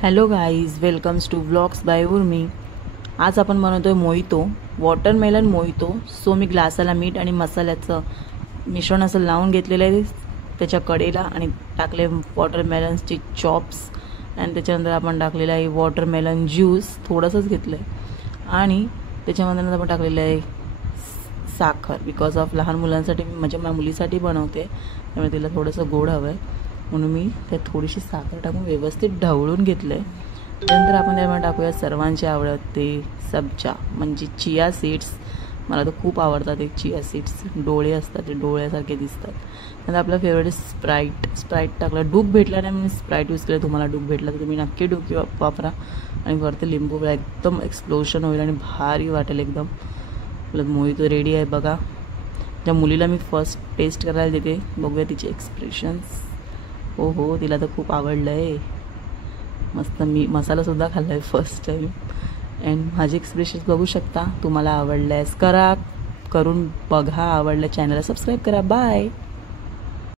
Hello guys, welcomes to vlogs by Urmi. आज आपण बनवतोय मोहितो, वॉटरमेलन मोहितो। सो मी ग्लासाला मीठ आणि मसाल्याचं मिश्रण असं लावून घेतलेलं आहे त्याच्या कडेला आणि टाकले वॉटरमेलन्सचे चॉप्स आणि त्याच्यानंतर आपण टाकलेलं आहे वॉटरमेलन ज्यूस, थोडंसंच घेतलं आहे आणि त्याच्यामध्ये आपण टाकलेलं आहे साखर। बिकॉज ऑफ लहान मुलांसाठी माझ्या मुलीसाठी बनवते, त्यामुळे तिला थोडंसं गोड हवं आहे म्हणून मी त्यात थोडीशी साखर टाकून व्यवस्थित ढवळून घेतलं आहे। त्यानंतर आपण त्यामध्ये टाकूया सर्वांचे आवडते सब्जा म्हणजे चिया सीड्स। मला तर खूप आवडतात एक चिया सीड्स, डोळे असतात ते डोळ्यासारखे दिसतात। नंतर आपलं फेवरेट स्प्राईट टाकलं। डूब भेटला नाही मी स्प्राईट यूज केलं, तुम्हाला डूब भेटला तर तुम्ही नक्की डूब वापरा आणि वरती लिंबू एकदम एक्सप्लोशन होईल आणि भारी वाटेल एकदम। आपलं मोहितो रेडी आहे बघा। त्या मुलीला मी फर्स्ट टेस्ट करायला देते, बघूया तिचे एक्सप्रेशन्स। हो हो, तिला तर खूप आवडलं आहे, मस्त। मी मसालासुद्धा खाल्ला आहे फर्स्ट टाईम अँड माझे एक्सप्रेशन्स बघू शकता। तुम्हाला आवडल्यास करून बघा, आवडलं चॅनलला सबस्क्राईब करा। बाय।